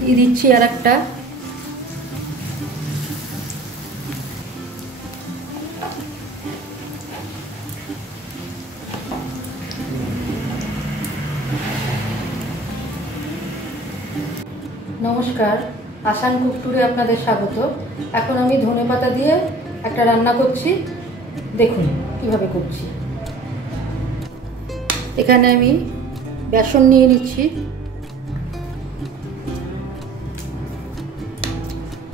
দিয়ে দিচ্ছি আর একটা। নমস্কার, আসান কুক টুরে আপনাদের স্বাগত। এখন আমি ধনেপাতা দিয়ে একটা রান্না করছি, দেখুন কিভাবে করছি। এখানে আমি বেসন নিয়ে নিচ্ছি,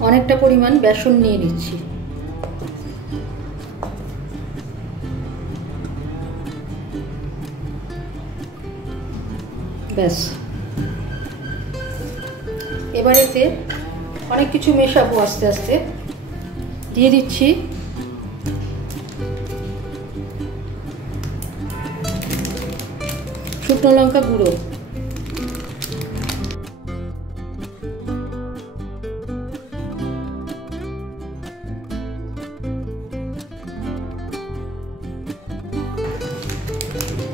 অনেকটা পরিমাণ বেসন নিয়ে নিচ্ছি। ব্যাস, এবার এতে অনেক কিছু মেশাবো আস্তে আস্তে। দিয়ে দিচ্ছি শুকনো লঙ্কা গুঁড়ো,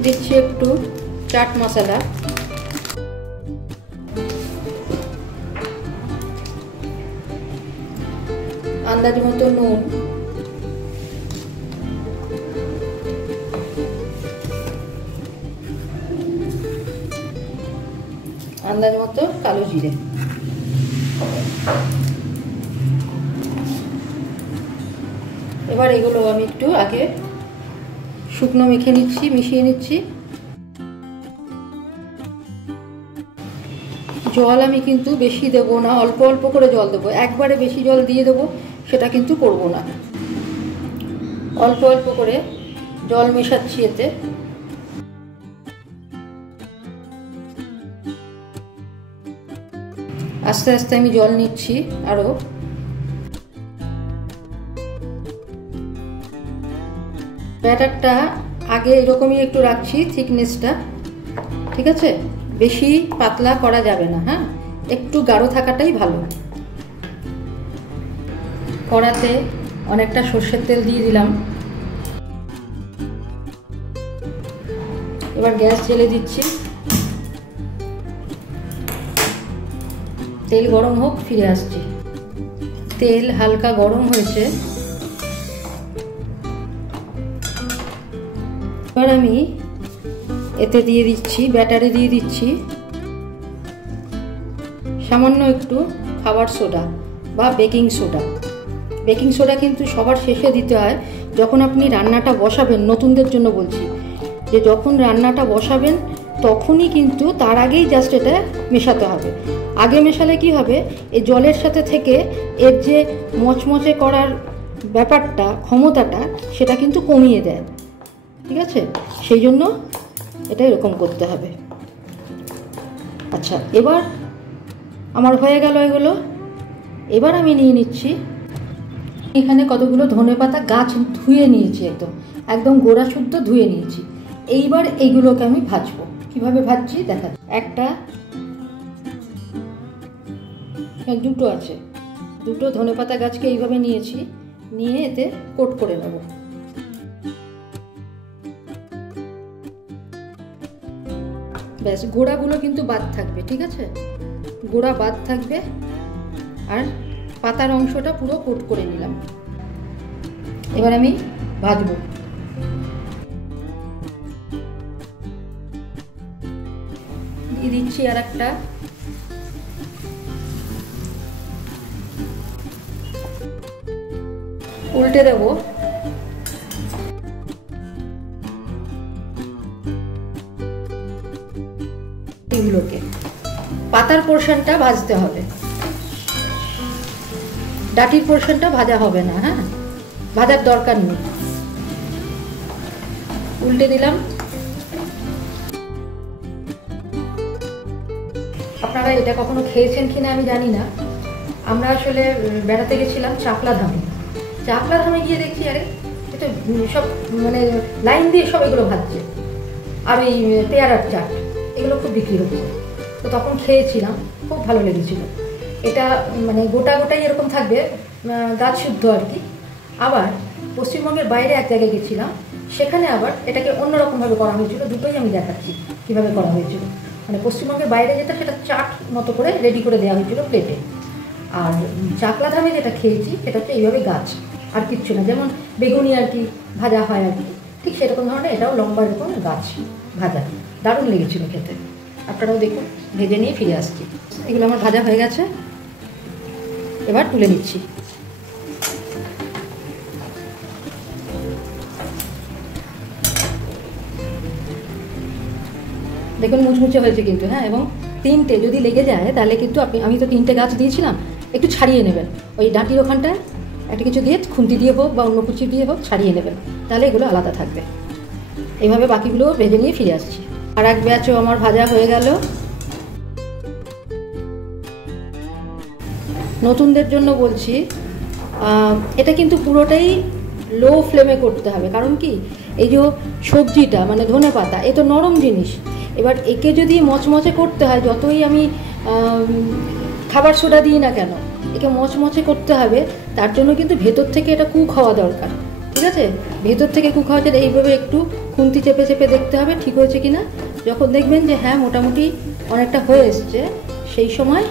দিচ্ছি একটু চাট মশলা, আন্দাজ মতো নুন, আন্দাজ মতো কালো জিরে। এবার এগুলো আমি একটু আগে শুকনো মেখে নিচ্ছি, মিশিয়ে নিচ্ছি। জল আমি কিন্তু বেশি দেবো না, অল্প অল্প করে জল দেবো। একবারে বেশি জল দিয়ে দেবো সেটা কিন্তু করব না, অল্প অল্প করে জল মেশাচ্ছি এতে। আস্তে আস্তে আমি জল নিচ্ছি আরো। ব্যাটারটা আগে এরকমই একটু রাখছি থিকনেসটা, ঠিক আছে? বেশি পাতলা করা যাবে না, হ্যাঁ, একটু গাঢ় থাকাটাই ভালো। কড়াতে অনেকটা সর্ষের তেল দিয়ে দিলাম। এবার গ্যাস জ্বেলে দিচ্ছি, তেল গরম হোক, ফিরে আসছি। তেল হালকা গরম হয়েছে, এবার আমি এতে দিয়ে দিচ্ছি, ব্যাটারে দিয়ে দিচ্ছি সামান্য একটু খাবার সোডা বা বেকিং সোডা। বেকিং সোডা কিন্তু সবার শেষে দিতে হয় যখন আপনি রান্নাটা বসাবেন। নতুনদের জন্য বলছি যে যখন রান্নাটা বসাবেন তখনই কিন্তু, তার আগেই জাস্ট এটা মেশাতে হবে। আগে মেশালে কি হবে, এই জলের সাথে থেকে এর যে মচমচে করার ব্যাপারটা, ক্ষমতাটা, সেটা কিন্তু কমিয়ে দেয়, ঠিক আছে? সেই জন্য এটা এরকম করতে হবে। আচ্ছা, এবার আমার হয়ে গেল এগুলো। এবার আমি নিয়ে নিচ্ছি এখানে কতগুলো ধনেপাতা গাছ ধুয়ে নিয়েছি, একদম গোড়া শুদ্ধ ধুয়ে নিয়েছি। এইবার এইগুলোকে আমি ভাজবো। কিভাবে ভাজছি দেখা, একটা দুটো আছে, দুটো ধনেপাতা গাছকে এইভাবে নিয়েছি, নিয়ে এতে কোট করে নেব। ব্যাস, গোড়াগুলো কিন্তু বাদ থাকবে, ঠিক আছে? গোড়া বাদ থাকবে, আর পাতার অংশটা পুরো কোট করে নিলাম। এবার আমি ভাজবো। দিয়ে দিচ্ছি আর একটা, উল্টে দেবো। এগুলোকে পাতার পোর্শনটা ভাজতে হবে, ডাটির পোর্শনটা ভাজা হবে না, হ্যাঁ, ভাজার দরকার নেই। উল্টে দিলাম। আপনারা এটা কখনো খেয়েছেন কিনা আমি জানি না। আমরা আসলে বেড়াতে গেছিলাম চাকলাধামে। চাকলাধামে গিয়ে দেখছি আরে এটা সব মানে লাইন দিয়ে সব এগুলো ভাজছে, আর ওই পেয়ারার চাট এগুলো খুব বিক্রি হচ্ছে। তো তখন খেয়েছিলাম, খুব ভালো লেগেছিল। এটা মানে গোটা গোটাই এরকম থাকবে, গাছ শুদ্ধ আর কি, আবার পশ্চিমবঙ্গের বাইরে এক জায়গায় গেছিলাম, সেখানে আবার এটাকে অন্যরকমভাবে করা হয়েছিল। দুটোই আমি দেখাচ্ছি কীভাবে করা হয়েছিল। মানে পশ্চিমবঙ্গের বাইরে যেটা, সেটা চাট মতো করে রেডি করে দেওয়া হয়েছিল প্লেটে। আর চাকলা ধামে যেটা খেয়েছি সেটা হচ্ছে এইভাবে গাছ, আর কিচ্ছু না। যেমন বেগুনি আর কি ভাজা হয় আর কি, ঠিক সেরকম ধরনের এটাও লম্বা এরকম গাছ ভাজা। দারুণ লেগেছিল খেতে। আপনারাও দেখুন, ভেজে নিয়ে ফিরে আসছি। এগুলো আমার ভাজা হয়ে গেছে, এবার তুলে নিচ্ছি। দেখুন মুচমুচে হয়েছে কিন্তু, হ্যাঁ। এবং তিনটে যদি লেগে যায় তাহলে কিন্তু আমি তো তিনটে গাছ দিয়েছিলাম, একটু ছাড়িয়ে নেবেন। ওই ডাঁটির ওখানটায় একটা কিছু দিয়ে, খুন্তি দিয়ে হোক বা অন্য কুচি দিয়ে হোক, ছাড়িয়ে নেবেন, তাহলে এগুলো আলাদা থাকবে। এইভাবে বাকিগুলো ভেজে নিয়ে ফিরে আসছি। আর এক ব্যাচও আমার ভাজা হয়ে গেল। নতুনদের জন্য বলছি, এটা কিন্তু পুরোটাই লো ফ্লেমে করতে হবে। কারণ কি, এই যে সবজিটা মানে ধনেপাতা, এ তো নরম জিনিস। এবার একে যদি মচমচে করতে হয়, যতই আমি খাবার সোডা দিই না কেন, একে মচমচে করতে হবে। তার জন্য কিন্তু ভেতর থেকে এটা কুক হওয়া দরকার, ঠিক আছে? ভেতর থেকে কুক হওয়া যায়। এইভাবে একটু খুন্তি চেপে চেপে দেখতে হবে ঠিক হয়েছে কিনা। যখন দেখবেন যে হ্যাঁ মোটামুটি অনেকটা হয়ে এসছে, সেই সময়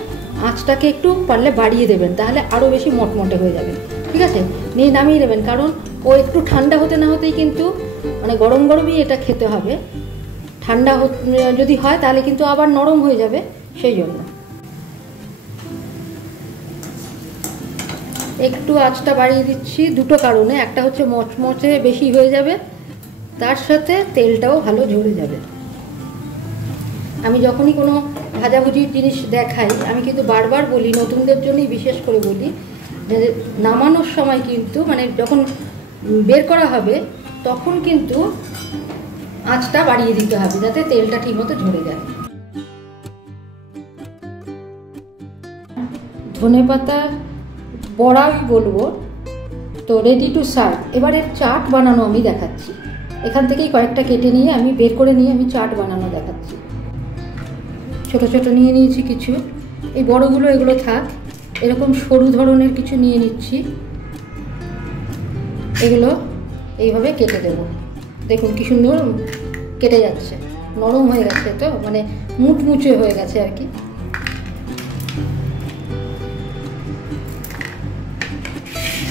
আঁচটাকে একটু পারলে বাড়িয়ে দেবেন, তাহলে আরও বেশি মটমটে হয়ে যাবে, ঠিক আছে? নিয়ে নামিয়ে দেবেন, কারণ ও একটু ঠান্ডা হতে না হতেই কিন্তু, মানে গরম গরমই এটা খেতে হবে। ঠান্ডা যদি হয় তাহলে কিন্তু আবার নরম হয়ে যাবে, সেই জন্য একটু আঁচটা বাড়িয়ে দিচ্ছি। দুটো কারণে, একটা হচ্ছে মচমচে বেশি হয়ে যাবে, তার সাথে তেলটাও ভালো ঝরে যাবে। আমি যখনই কোনো ভাজাভুজির জিনিস দেখাই, আমি কিন্তু বারবার বলি, নতুনদের জন্যই বিশেষ করে বলি, যে নামানোর সময় কিন্তু, মানে যখন বের করা হবে তখন কিন্তু আঁচটা বাড়িয়ে দিতে হবে, যাতে তেলটা ঠিকমতো ঝরে যায়। ধনেপাতা বড়াই বলবো তো, রেডি টু সার্ভ। এবারে চাট বানানো আমি দেখাচ্ছি। এখান থেকেই কয়েকটা কেটে নিয়ে আমি বের করে নিয়ে আমি চাট বানানো দেখাচ্ছি। ছোট ছোট নিয়ে নিয়েছি কিছু, এই বড়গুলো এগুলো থাক। এরকম সরু ধরনের কিছু নিয়ে নিচ্ছি, এগুলো এইভাবে কেটে দেব। দেখুন কি সুন্দর কেটে যাচ্ছে, নরম হয়ে গেছে তো, মানে মুচমুচে হয়ে গেছে আর কি।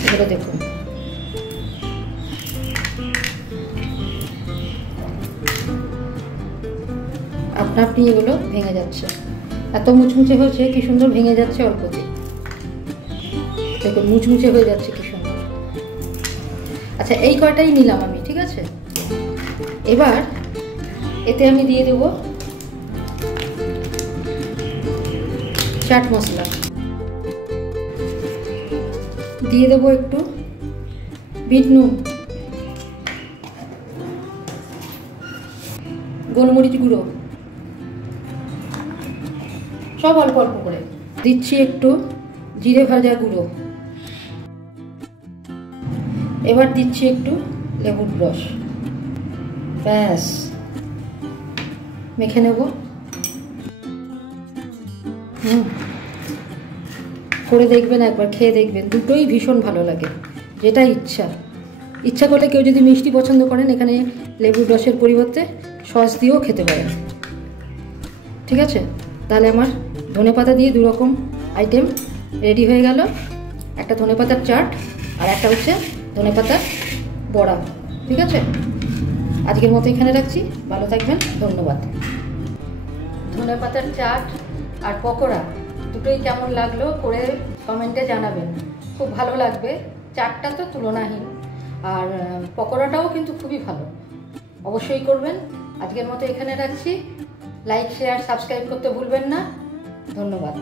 এগুলো দেখুন, আপনি এগুলো ভেঙে যাচ্ছে, এত মুচমুচে হয়েছে, কি সুন্দর ভেঙে যাচ্ছে অল্পতে। দেখুন মুচমুচে হয়ে যাচ্ছে কি সুন্দর। আচ্ছা, এই কয়টাই নিলাম আমি, ঠিক আছে? এবার এতে আমি দিয়ে দেব চাট মশলা, দিয়ে দেবো একটু বিট নুন, গোলমরিচ গুঁড়ো, সব অল্প অল্প করে দিচ্ছি। একটু জিরে ভাজা গুঁড়ো, এবার দিচ্ছি একটু লেবুর রস। ব্যাস, মেখে নেব। করে দেখবেন, একবার খেয়ে দেখবেন, দুটোই ভীষণ ভালো লাগে। যেটা ইচ্ছা করলে কেউ যদি মিষ্টি পছন্দ করেন, এখানে লেবুর রসের পরিবর্তে সস দিয়েও খেতে পারেন, ঠিক আছে? তাহলে আমার ধনেপাতা দিয়ে দুরকম আইটেম রেডি হয়ে গেল। একটা ধনেপাতার চাট আর একটা হচ্ছে ধনেপাতার বড়া, ঠিক আছে? আজকের মতো এখানে রাখছি, ভালো থাকবেন, ধন্যবাদ। ধনেপাতার চাট আর পকোড়া দুটোই কেমন লাগলো করে কমেন্টে জানাবেন, খুব ভালো লাগবে। চাটটা তো তুলনাহীন, আর পকোড়াটাও কিন্তু খুবই ভালো, অবশ্যই করবেন। আজকের মতো এখানে রাখছি, লাইক শেয়ার সাবস্ক্রাইব করতে ভুলবেন না, ধন্যবাদ।